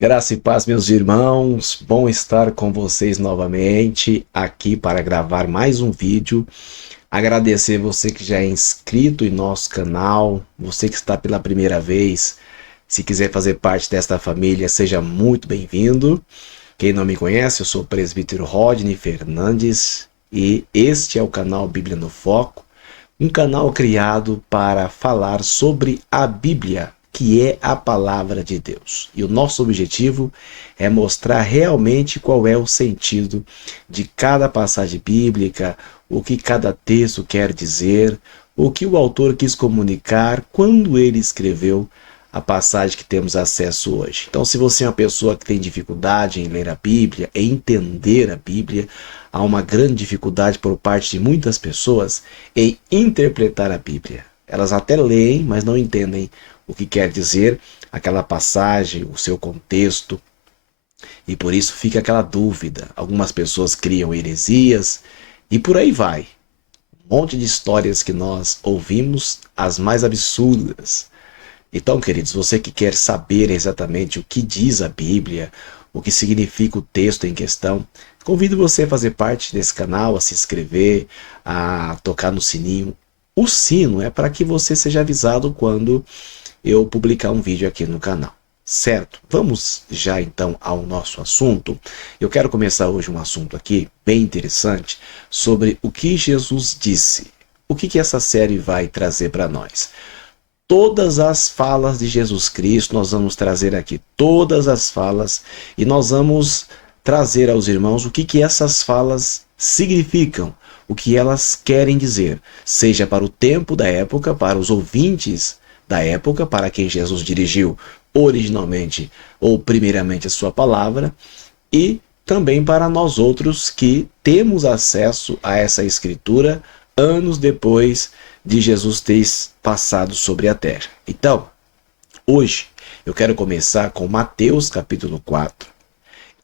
Graça e paz, meus irmãos. Bom estar com vocês novamente aqui para gravar mais um vídeo. Agradecer você que já é inscrito em nosso canal, você que está pela primeira vez. Se quiser fazer parte desta família, seja muito bem-vindo. Quem não me conhece, eu sou o presbítero Rodney Fernandes e este é o canal Bíblia no Foco, um canal criado para falar sobre a Bíblia, que é a palavra de Deus. E o nosso objetivo é mostrar realmente qual é o sentido de cada passagem bíblica, o que cada texto quer dizer, o que o autor quis comunicar quando ele escreveu a passagem que temos acesso hoje. Então, se você é uma pessoa que tem dificuldade em ler a Bíblia, em entender a Bíblia, há uma grande dificuldade por parte de muitas pessoas em interpretar a Bíblia. Elas até leem, mas não entendem o que quer dizer aquela passagem, o seu contexto, e por isso fica aquela dúvida. Algumas pessoas criam heresias e por aí vai. Um monte de histórias que nós ouvimos, as mais absurdas. Então, queridos, você que quer saber exatamente o que diz a Bíblia, o que significa o texto em questão, convido você a fazer parte desse canal, a se inscrever, a tocar no sininho. O sino é para que você seja avisado quando eu publicar um vídeo aqui no canal. Certo? Vamos já então ao nosso assunto. Eu quero começar hoje um assunto aqui bem interessante sobre o que Jesus disse. O que essa série vai trazer para nós? Todas as falas de Jesus Cristo, nós vamos trazer aqui todas as falas e nós vamos trazer aos irmãos o que essas falas significam, o que elas querem dizer, seja para o tempo da época, para os ouvintes da época, para quem Jesus dirigiu originalmente ou primeiramente a sua palavra, e também para nós outros que temos acesso a essa escritura anos depois de Jesus ter passado sobre a terra. Então, hoje eu quero começar com Mateus capítulo 4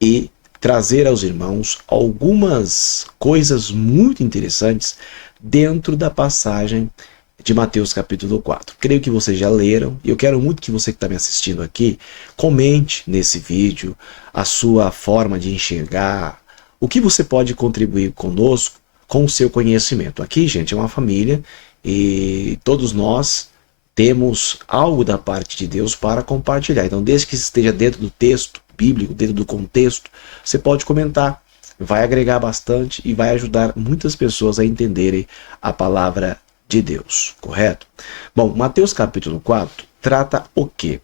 e trazer aos irmãos algumas coisas muito interessantes dentro da passagem de Mateus capítulo 4. Creio que vocês já leram e eu quero muito que você que está me assistindo aqui comente nesse vídeo a sua forma de enxergar, o que você pode contribuir conosco com o seu conhecimento. Aqui, gente, é uma família e todos nós temos algo da parte de Deus para compartilhar. Então, desde que esteja dentro do texto bíblico, dentro do contexto, você pode comentar. Vai agregar bastante e vai ajudar muitas pessoas a entenderem a palavra de Deus, correto? Bom, Mateus capítulo 4 trata o quê?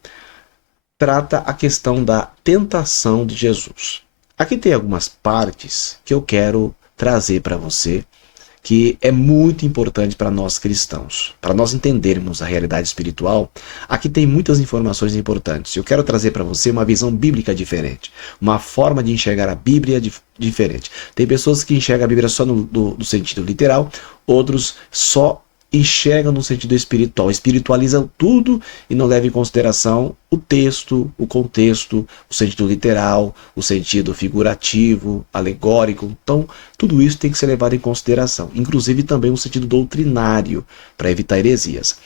Trata a questão da tentação de Jesus. Aqui tem algumas partes que eu quero trazer para você, que é muito importante para nós cristãos, para nós entendermos a realidade espiritual. Aqui tem muitas informações importantes. Eu quero trazer para você uma visão bíblica diferente, uma forma de enxergar a Bíblia diferente. Tem pessoas que enxergam a Bíblia só no sentido literal, outros só enxergam no sentido espiritual, espiritualizam tudo e não levam em consideração o texto, o contexto, o sentido literal, o sentido figurativo, alegórico. Então, tudo isso tem que ser levado em consideração, inclusive também o sentido doutrinário, para evitar heresias.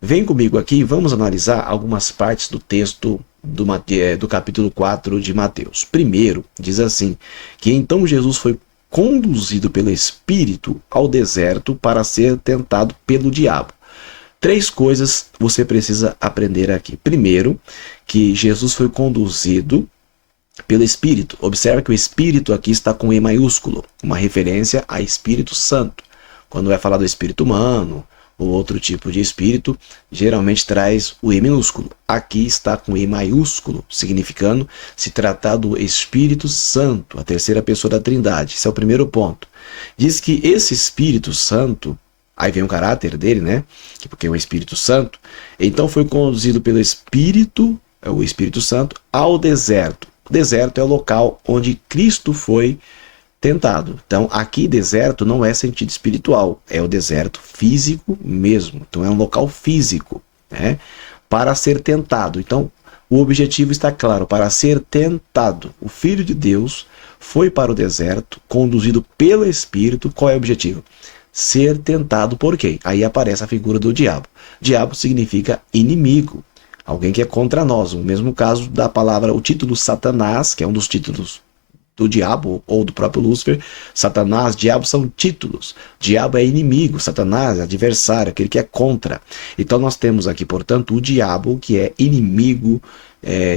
Vem comigo aqui e vamos analisar algumas partes do texto do capítulo 4 de Mateus. Primeiro, diz assim, que então Jesus foi conduzido pelo Espírito ao deserto para ser tentado pelo diabo. Três coisas você precisa aprender aqui. Primeiro, que Jesus foi conduzido pelo Espírito. Observe que o Espírito aqui está com E maiúsculo, uma referência a Espírito Santo. Quando vai falar do Espírito humano ou outro tipo de Espírito, geralmente traz o E minúsculo. Aqui está com E maiúsculo, significando se tratar do Espírito Santo, a terceira pessoa da Trindade. Esse é o primeiro ponto. Diz que esse Espírito Santo, aí vem o caráter dele, né? Porque é o Espírito Santo. Então foi conduzido pelo Espírito, o Espírito Santo, ao deserto. O deserto é o local onde Cristo foi tentado. Então, aqui deserto não é sentido espiritual, é o deserto físico mesmo. Então, é um local físico, né? Para ser tentado. Então, o objetivo está claro, para ser tentado. O Filho de Deus foi para o deserto, conduzido pelo Espírito. Qual é o objetivo? Ser tentado por quem? Aí aparece a figura do diabo. Diabo significa inimigo. alguém que é contra nós. O mesmo caso da palavra, o título Satanás, que é um dos títulos do diabo ou do próprio Lúcifer. Satanás, diabo são títulos. Diabo é inimigo, Satanás é adversário, aquele que é contra. Então nós temos aqui, portanto, o diabo, que é inimigo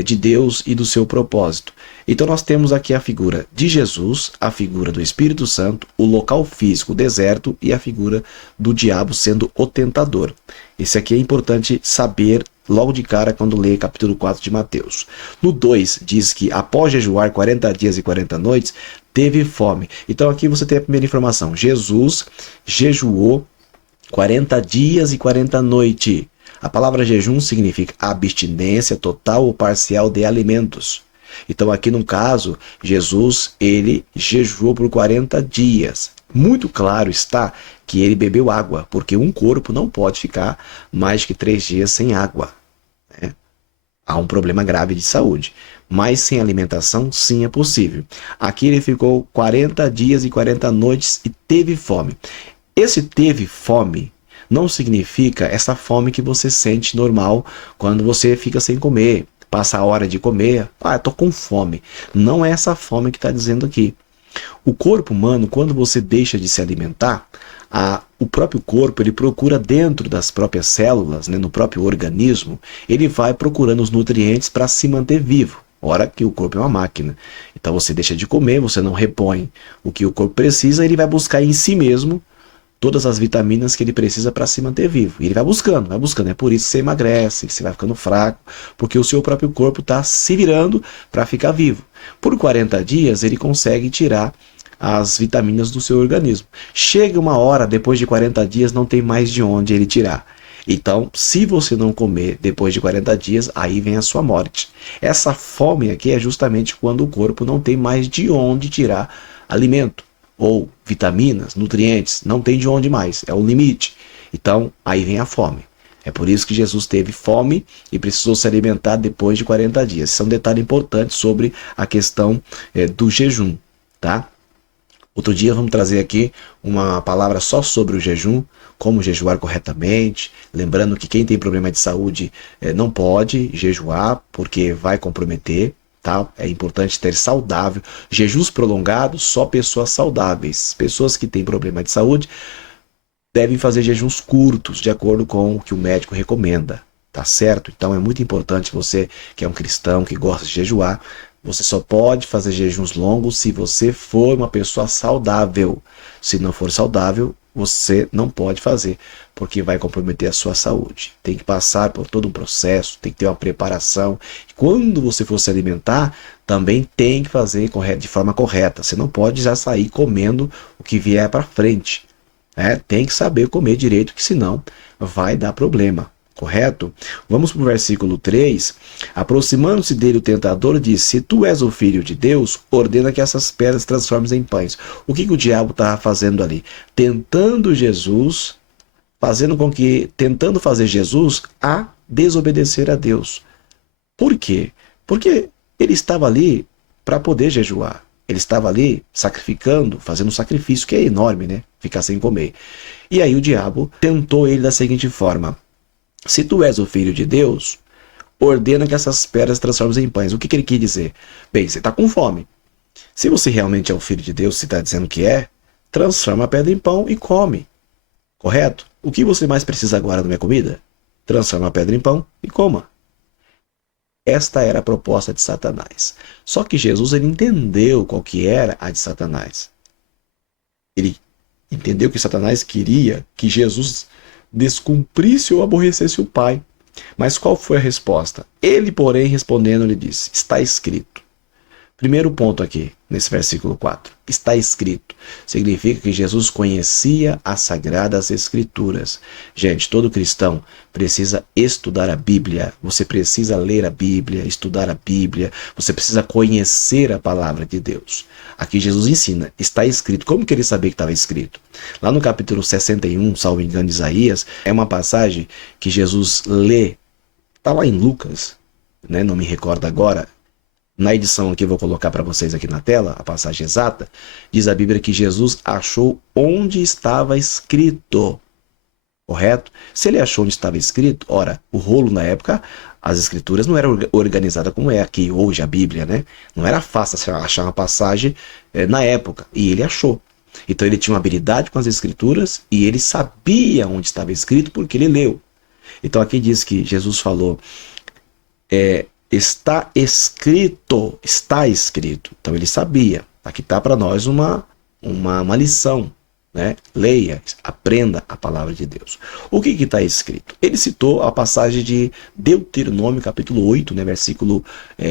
de Deus e do seu propósito. Então nós temos aqui a figura de Jesus, a figura do Espírito Santo, o local físico, o deserto, e a figura do diabo sendo o tentador. Esse aqui é importante saber logo de cara quando lê capítulo 4 de Mateus. No 2 diz que após jejuar 40 dias e 40 noites, teve fome. Então aqui você tem a primeira informação. Jesus jejuou 40 dias e 40 noites. A palavra jejum significa abstinência total ou parcial de alimentos. Então aqui no caso, Jesus, ele jejuou por 40 dias. Muito claro está que ele bebeu água, porque um corpo não pode ficar mais que 3 dias sem água. Né? Há um problema grave de saúde. Mas sem alimentação, sim, é possível. Aqui ele ficou 40 dias e 40 noites e teve fome. Esse teve fome não significa essa fome que você sente normal quando você fica sem comer, passa a hora de comer, eu tô com fome. Não é essa fome que está dizendo aqui. O corpo humano, quando você deixa de se alimentar, o próprio corpo ele procura dentro das próprias células, né, no próprio organismo, ele vai procurando os nutrientes para se manter vivo. Ora que o corpo é uma máquina. Então você deixa de comer, você não repõe o que o corpo precisa, ele vai buscar em si mesmo todas as vitaminas que ele precisa para se manter vivo. E ele vai buscando, vai buscando. É por isso que você emagrece, que você vai ficando fraco, porque o seu próprio corpo está se virando para ficar vivo. Por 40 dias, ele consegue tirar as vitaminas do seu organismo. Chega uma hora, depois de 40 dias, não tem mais de onde ele tirar. Então, se você não comer depois de 40 dias, aí vem a sua morte. Essa fome aqui é justamente quando o corpo não tem mais de onde tirar alimento, ou vitaminas, nutrientes, não tem de onde mais, é o limite. Então, aí vem a fome. É por isso que Jesus teve fome e precisou se alimentar depois de 40 dias. Esse é um detalhe importante sobre a questão do jejum, tá? Outro dia vamos trazer aqui uma palavra só sobre o jejum, como jejuar corretamente, lembrando que quem tem problema de saúde não pode jejuar, porque vai comprometer. Tá? É importante ter saudável. Jejuns prolongados, só pessoas saudáveis. Pessoas que têm problema de saúde devem fazer jejuns curtos, de acordo com o que o médico recomenda. Tá certo? Então é muito importante você que é um cristão, que gosta de jejuar, você só pode fazer jejuns longos se você for uma pessoa saudável. Se não for saudável, você não pode fazer, porque vai comprometer a sua saúde. Tem que passar por todo um processo, tem que ter uma preparação. Quando você for se alimentar, também tem que fazer de forma correta. Você não pode já sair comendo o que vier para frente. Tem que saber comer direito, que senão vai dar problema. Correto? Vamos para o versículo 3. Aproximando-se dele o tentador disse: se tu és o filho de Deus, ordena que essas pedras se transformem em pães. O que o diabo estava fazendo ali? Tentando fazer Jesus a desobedecer a Deus. Por quê? Porque ele estava ali para poder jejuar. Ele estava ali sacrificando, fazendo um sacrifício que é enorme, né? Ficar sem comer. E aí o diabo tentou ele da seguinte forma: se tu és o filho de Deus, ordena que essas pedras se transformem em pães. O que ele quer dizer? Bem, você está com fome. Se você realmente é o filho de Deus, se está dizendo que transforma a pedra em pão e come. Correto? O que você mais precisa agora da minha comida? Transforma a pedra em pão e coma. Esta era a proposta de Satanás. Só que Jesus ele entendeu qual que era a de Satanás. Ele entendeu que Satanás queria que Jesus descumprisse ou aborrecesse o Pai. Mas qual foi a resposta? Ele, porém, respondendo, lhe disse: está escrito. Primeiro ponto aqui, nesse versículo 4. Está escrito. Significa que Jesus conhecia as Sagradas Escrituras. Gente, todo cristão precisa estudar a Bíblia. Você precisa ler a Bíblia, estudar a Bíblia. Você precisa conhecer a palavra de Deus. Aqui Jesus ensina. Está escrito. Como que ele sabia que estava escrito? Lá no capítulo 61, salvo engano de Isaías, é uma passagem que Jesus lê. Está lá em Lucas, né? Não me recordo agora. Na edição que eu vou colocar para vocês aqui na tela, a passagem exata, diz a Bíblia que Jesus achou onde estava escrito. Correto? Se ele achou onde estava escrito, ora, o rolo na época, As escrituras não eram organizadas como é aqui hoje a Bíblia, né? Não era fácil achar uma passagem na época, e ele achou. Então ele tinha uma habilidade com as escrituras e ele sabia onde estava escrito porque ele leu. Então aqui diz que Jesus falou, está escrito, está escrito. Então ele sabia. Aqui está para nós uma lição, né? Leia, aprenda a palavra de Deus. O que está escrito? Ele citou a passagem de Deuteronômio, capítulo 8, né? Versículo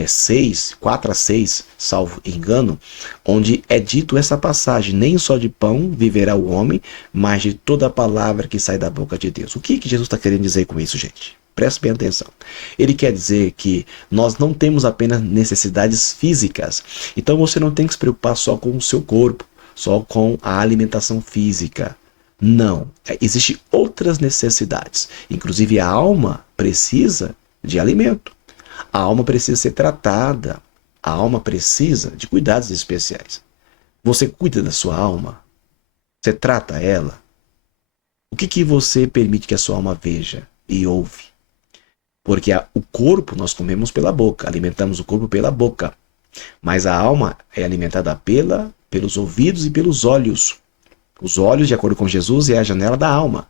6, 4 a 6, salvo engano, onde é dito essa passagem: nem só de pão viverá o homem, mas de toda a palavra que sai da boca de Deus. O que Jesus está querendo dizer com isso, gente? Preste bem atenção. Ele quer dizer que nós não temos apenas necessidades físicas. Então você não tem que se preocupar só com o seu corpo, só com a alimentação física. Não. Existem outras necessidades. Inclusive a alma precisa de alimento. A alma precisa ser tratada. A alma precisa de cuidados especiais. Você cuida da sua alma? Você trata ela? O que você permite que a sua alma veja e ouve? Porque o corpo nós comemos pela boca, alimentamos o corpo pela boca. Mas a alma é alimentada pelos ouvidos e pelos olhos. Os olhos, de acordo com Jesus, é a janela da alma.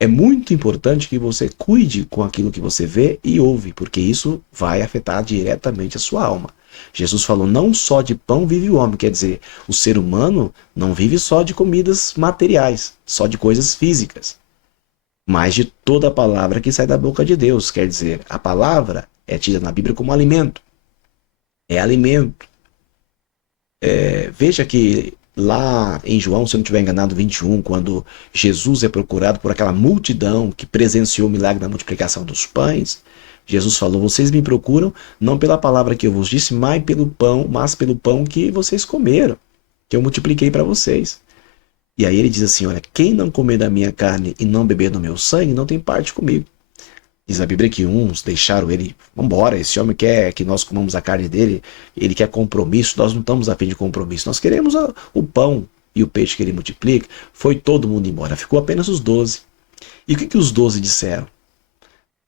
É muito importante que você cuide com aquilo que você vê e ouve, porque isso vai afetar diretamente a sua alma. Jesus falou, não só de pão vive o homem, quer dizer, o ser humano não vive só de comidas materiais, só de coisas físicas, mas de toda a palavra que sai da boca de Deus. Quer dizer, a palavra é tida na Bíblia como alimento. É alimento. Veja que lá em João, se eu não estiver enganado, 21, quando Jesus é procurado por aquela multidão que presenciou o milagre da multiplicação dos pães, Jesus falou, vocês me procuram não pela palavra que eu vos disse, mas pelo pão que vocês comeram, que eu multipliquei para vocês. E aí ele diz assim, olha, quem não comer da minha carne e não beber do meu sangue, não tem parte comigo. Diz a Bíblia que uns deixaram ele, vambora, esse homem quer que nós comamos a carne dele, ele quer compromisso, nós não estamos a fim de compromisso, nós queremos o pão e o peixe que ele multiplica. Foi todo mundo embora, ficou apenas os 12. E o que os 12 disseram?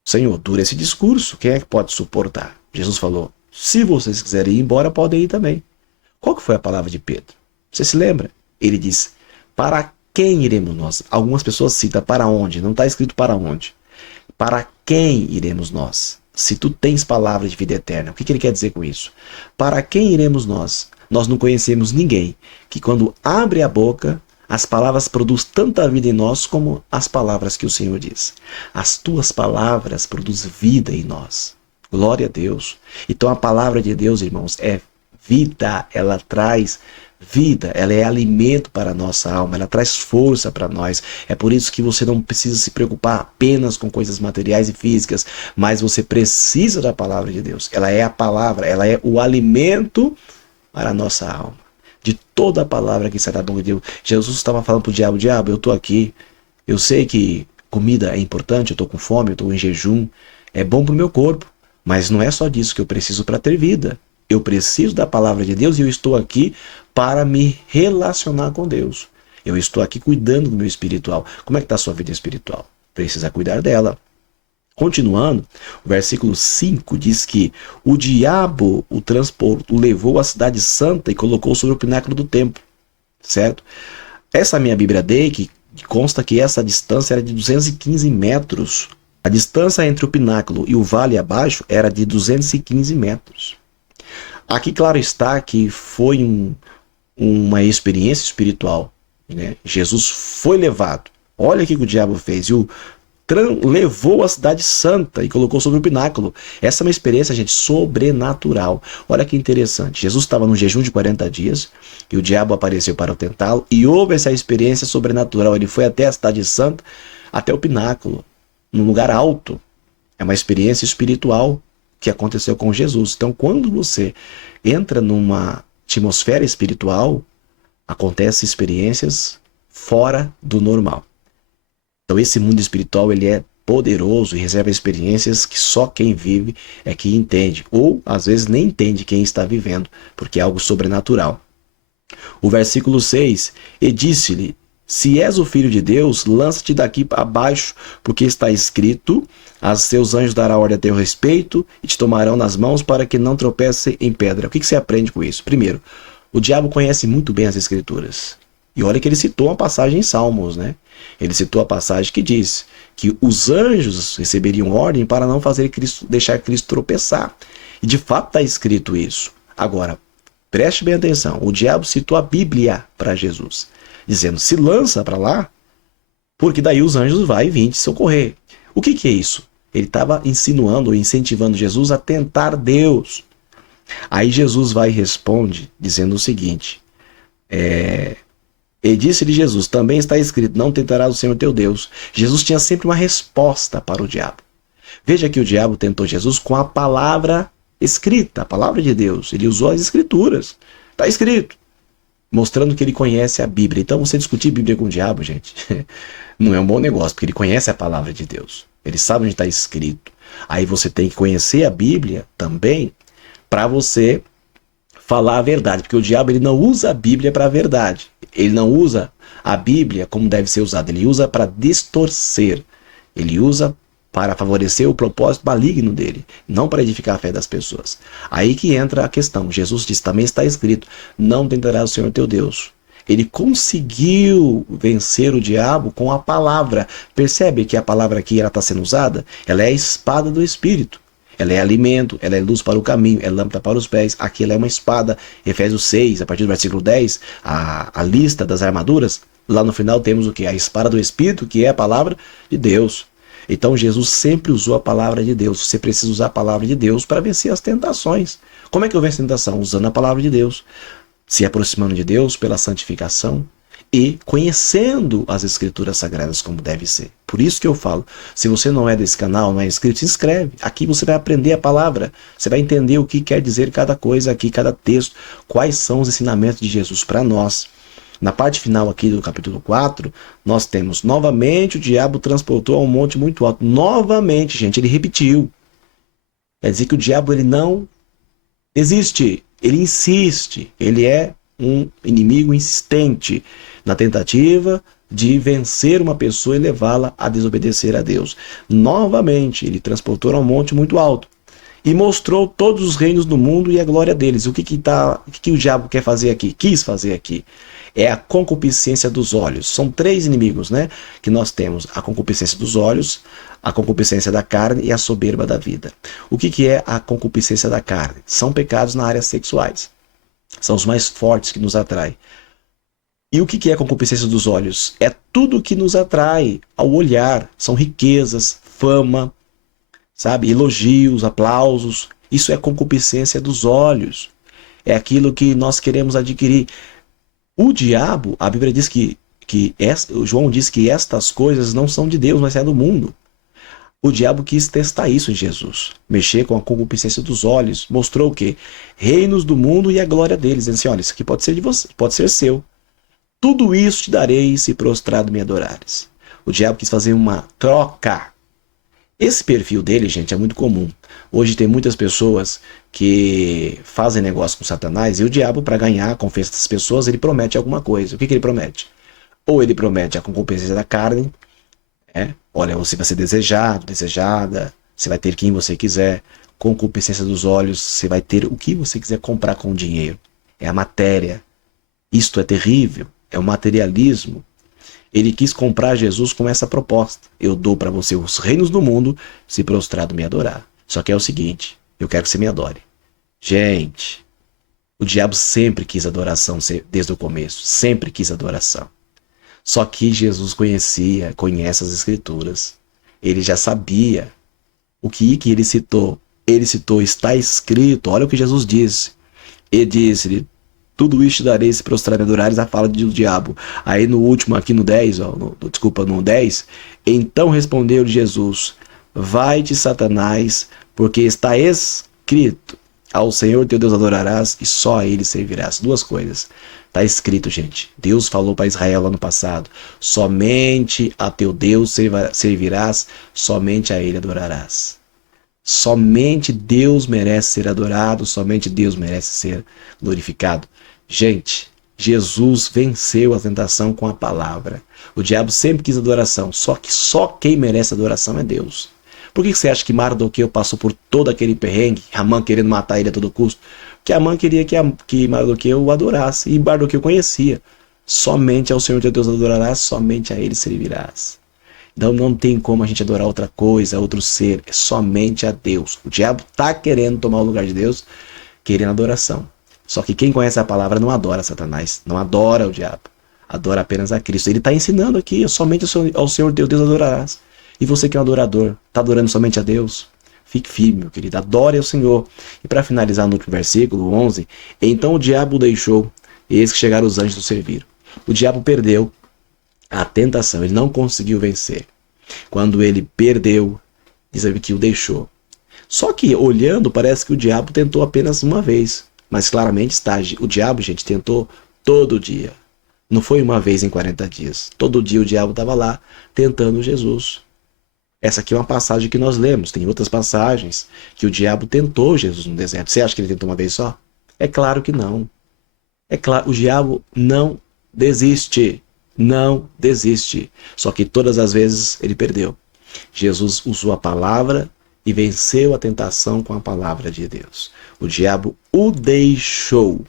Senhor, dura esse discurso, quem é que pode suportar? Jesus falou, se vocês quiserem ir embora, podem ir também. Qual que foi a palavra de Pedro? Você se lembra? Ele disse, para quem iremos nós? Algumas pessoas citam para onde, não está escrito para onde. Para quem iremos nós? Se tu tens palavra de vida eterna. O que ele quer dizer com isso? Para quem iremos nós? Nós não conhecemos ninguém que quando abre a boca, as palavras produzem tanta vida em nós como as palavras que o Senhor diz. As tuas palavras produzem vida em nós. Glória a Deus. Então a palavra de Deus, irmãos, é vida. Ela traz vida, ela é alimento para a nossa alma, ela traz força para nós. É por isso que você não precisa se preocupar apenas com coisas materiais e físicas, mas você precisa da palavra de Deus. Ela é a palavra, ela é o alimento para a nossa alma. De toda a palavra que sai da boca de Deus. Jesus estava falando para o diabo, eu estou aqui, eu sei que comida é importante, eu estou com fome, eu estou em jejum, é bom para o meu corpo, mas não é só disso que eu preciso para ter vida. Eu preciso da palavra de Deus e eu estou aqui para me relacionar com Deus. Eu estou aqui cuidando do meu espiritual. Como é que está a sua vida espiritual? Precisa cuidar dela. Continuando, o versículo 5 diz que o diabo o levou à cidade santa e colocou sobre o pináculo do templo. Certo? Essa minha Bíblia Day, que consta que essa distância era de 215 metros. A distância entre o pináculo e o vale abaixo era de 215 metros. Aqui, claro está que foi uma experiência espiritual, né? Jesus foi levado. Olha o que o diabo fez. Levou a cidade santa e colocou sobre o pináculo. Essa é uma experiência, gente, sobrenatural. Olha que interessante. Jesus estava no jejum de 40 dias e o diabo apareceu para o tentá-lo e houve essa experiência sobrenatural. Ele foi até a cidade santa, até o pináculo, num lugar alto. É uma experiência espiritual que aconteceu com Jesus. Então, quando você entra numa atmosfera espiritual, acontecem experiências fora do normal. Então, esse mundo espiritual, ele é poderoso e reserva experiências que só quem vive é que entende, ou às vezes nem entende quem está vivendo, porque é algo sobrenatural. O versículo 6, e disse-lhe, Se és o filho de Deus, lança-te daqui abaixo, porque está escrito: a seus anjos dará ordem a teu respeito e te tomarão nas mãos para que não tropece em pedra. O que você aprende com isso? Primeiro, o diabo conhece muito bem as escrituras. E olha que ele citou uma passagem em Salmos, né? Ele citou a passagem que diz que os anjos receberiam ordem para não fazer Cristo, deixar Cristo tropeçar. E de fato está escrito isso. Agora, preste bem atenção, o diabo citou a Bíblia para Jesus, dizendo: se lança para lá, porque daí os anjos vão vir te socorrer. O que é isso? Ele estava insinuando ou incentivando Jesus a tentar Deus. Aí Jesus vai e responde dizendo o seguinte: e disse-lhe Jesus: também está escrito, não tentarás o Senhor teu Deus. Jesus tinha sempre uma resposta para o diabo. Veja que o diabo tentou Jesus com a palavra escrita, a palavra de Deus. Ele usou as escrituras. Está escrito, mostrando que ele conhece a Bíblia. Então você discutir Bíblia com o diabo, gente, não é um bom negócio, porque ele conhece a palavra de Deus. Ele sabe onde está escrito. Aí você tem que conhecer a Bíblia também para você falar a verdade, porque o diabo ele não usa a Bíblia para a verdade. Ele não usa a Bíblia como deve ser usada. Ele usa para distorcer. Ele usa para favorecer o propósito maligno dele, não para edificar a fé das pessoas. Aí que entra a questão. Jesus diz: também está escrito, não tentarás o Senhor teu Deus. Ele conseguiu vencer o diabo com a palavra. Percebe que a palavra aqui ela está sendo usada? Ela é a espada do Espírito. Ela é alimento, ela é luz para o caminho, é lâmpada para os pés. Aqui ela é uma espada. Efésios 6, a partir do versículo 10, a lista das armaduras. Lá no final temos o que? A espada do Espírito, que é a palavra de Deus. Então Jesus sempre usou a palavra de Deus. Você precisa usar a palavra de Deus para vencer as tentações. Como é que eu venço a tentação? Usando a palavra de Deus. Se aproximando de Deus pela santificação e conhecendo as escrituras sagradas como deve ser. Por isso que eu falo, se você não é desse canal, não é inscrito, se inscreve. Aqui você vai aprender a palavra, você vai entender o que quer dizer cada coisa aqui, cada texto, quais são os ensinamentos de Jesus para nós. Na parte final aqui do capítulo 4, nós temos: novamente o diabo transportou a um monte muito alto. Novamente, gente, ele repetiu. Quer dizer que o diabo ele não existe, ele insiste, ele é um inimigo insistente na tentativa de vencer uma pessoa e levá-la a desobedecer a Deus. Novamente, ele transportou a um monte muito alto e mostrou todos os reinos do mundo e a glória deles. O que o diabo quer fazer aqui? Quis fazer aqui? É a concupiscência dos olhos. São três inimigos, né? Que nós temos: a concupiscência dos olhos, a concupiscência da carne e a soberba da vida. O que é a concupiscência da carne? São pecados na área sexuais. São os mais fortes que nos atraem. E o que é a concupiscência dos olhos? É tudo que nos atrai ao olhar. São riquezas, fama, sabe? Elogios, aplausos. Isso é concupiscência dos olhos. É aquilo que nós queremos adquirir. O diabo, a Bíblia diz João diz que estas coisas não são de Deus, mas é do mundo. O diabo quis testar isso em Jesus, mexer com a concupiscência dos olhos, mostrou o quê? Reinos do mundo e a glória deles, dizendo assim: olha, isso aqui pode ser de você, pode ser seu. Tudo isso te darei se prostrado me adorares. O diabo quis fazer uma troca. Esse perfil dele, gente, é muito comum. Hoje tem muitas pessoas que fazem negócio com Satanás e o diabo, para ganhar a confiança das pessoas, ele promete alguma coisa. O que ele promete? Ou ele promete a concupiscência da carne, olha, você vai ser desejado, desejada, você vai ter quem você quiser. Concupiscência dos olhos, você vai ter o que você quiser comprar com o dinheiro. É a matéria. Isto é terrível, é o materialismo. Ele quis comprar Jesus com essa proposta: eu dou para você os reinos do mundo se prostrado me adorar. Só que é o seguinte: eu quero que você me adore. Gente, o diabo sempre quis adoração desde o começo, sempre quis adoração. Só que Jesus conhece as escrituras. Ele já sabia o que ele citou. Ele citou: está escrito. Olha o que Jesus disse. Ele disse: tudo isso te darei se prostrar me adorares, a fala do diabo. Aí no último, aqui no 10, no 10, então respondeu Jesus: vai-te, Satanás, porque está escrito: ao Senhor teu Deus adorarás e só a ele servirás. Duas coisas. Está escrito, gente. Deus falou para Israel lá no passado: somente a teu Deus servirás, somente a ele adorarás. Somente Deus merece ser adorado, somente Deus merece ser glorificado. Gente, Jesus venceu a tentação com a palavra. O diabo sempre quis adoração, só que só quem merece adoração é Deus. Por que você acha que Mardoqueu passou por todo aquele perrengue, Amã querendo matar ele a todo custo? Porque Amã queria que Mardoqueu o adorasse, e Mardoqueu conhecia. Somente ao Senhor teu Deus adorarás, somente a ele servirás. Então não tem como a gente adorar outra coisa, outro ser, é somente a Deus. O diabo está querendo tomar o lugar de Deus, querendo adoração. Só que quem conhece a palavra não adora Satanás, não adora o diabo, adora apenas a Cristo. Ele está ensinando aqui, somente ao Senhor teu Deus adorarás. E você que é um adorador, está adorando somente a Deus? Fique firme, meu querido, adore ao Senhor. E para finalizar no último versículo, 11, então o diabo o deixou, e eis que chegaram os anjos do servir. O diabo perdeu a tentação, ele não conseguiu vencer. Quando ele perdeu, diz que o deixou. Só que olhando, parece que o diabo tentou apenas uma vez. Mas claramente está, o diabo, gente, tentou todo dia. Não foi uma vez em 40 dias. Todo dia o diabo estava lá tentando Jesus. Essa aqui é uma passagem que nós lemos. Tem outras passagens que o diabo tentou Jesus no deserto. Você acha que ele tentou uma vez só? É claro que não. É claro, o diabo não desiste. Não desiste. Só que todas as vezes ele perdeu. Jesus usou a palavra e venceu a tentação com a palavra de Deus. O diabo o deixou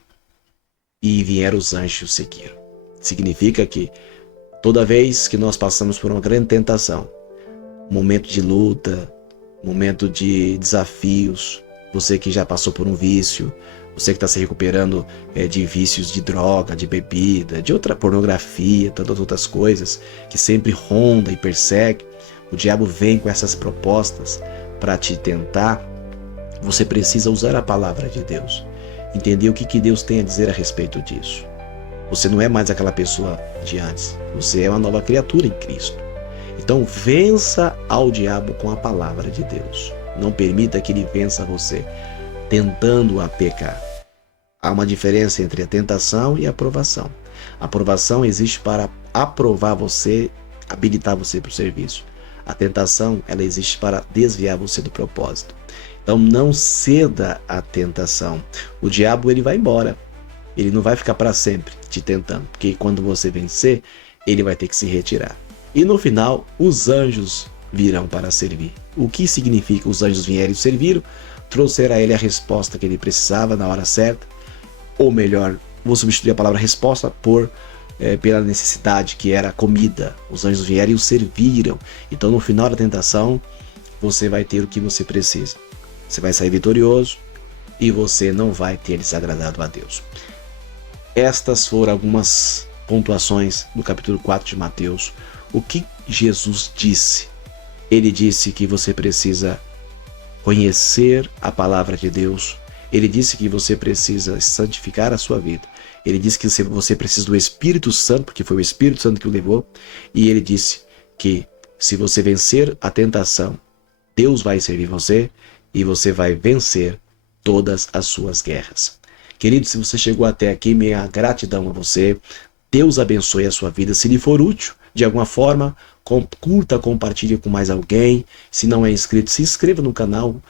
e vieram os anjos o seguiram. Significa que toda vez que nós passamos por uma grande tentação, momento de luta, momento de desafios, você que já passou por um vício, você que está se recuperando de vícios de droga, de bebida, de outra pornografia, tantas outras coisas que sempre ronda e persegue, o diabo vem com essas propostas para te tentar. Você precisa usar a palavra de Deus, entender o que Deus tem a dizer a respeito disso. Você não é mais aquela pessoa de antes, você é uma nova criatura em Cristo. Então vença ao diabo com a palavra de Deus. Não permita que ele vença você tentando a pecar. Há uma diferença entre a tentação e a aprovação. A aprovação existe para aprovar você, habilitar você para o serviço. A tentação, ela existe para desviar você do propósito. Então não ceda à tentação. O diabo, ele vai embora. Ele não vai ficar para sempre te tentando, porque quando você vencer, ele vai ter que se retirar. E no final, os anjos virão para servir. O que significa os anjos vieram e serviram? Trouxeram a ele a resposta que ele precisava na hora certa. Ou melhor, vou substituir a palavra resposta pela necessidade, que era a comida. Os anjos vieram e o serviram. Então no final da tentação, você vai ter o que você precisa. Você vai sair vitorioso e você não vai ter desagradado a Deus. Estas foram algumas pontuações do capítulo 4 de Mateus. O que Jesus disse? Ele disse que você precisa conhecer a palavra de Deus. Ele disse que você precisa santificar a sua vida. Ele disse que você precisa do Espírito Santo, porque foi o Espírito Santo que o levou. E ele disse que se você vencer a tentação, Deus vai servir você e você vai vencer todas as suas guerras. Querido, se você chegou até aqui, minha gratidão a você. Deus abençoe a sua vida. Se lhe for útil, de alguma forma, curta, compartilhe com mais alguém. Se não é inscrito, se inscreva no canal.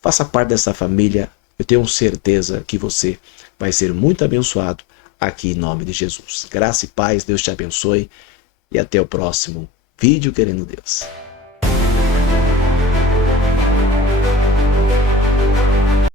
Faça parte dessa família. Eu tenho certeza que você vai ser muito abençoado aqui em nome de Jesus. Graça e paz, Deus te abençoe e até o próximo vídeo, querendo Deus.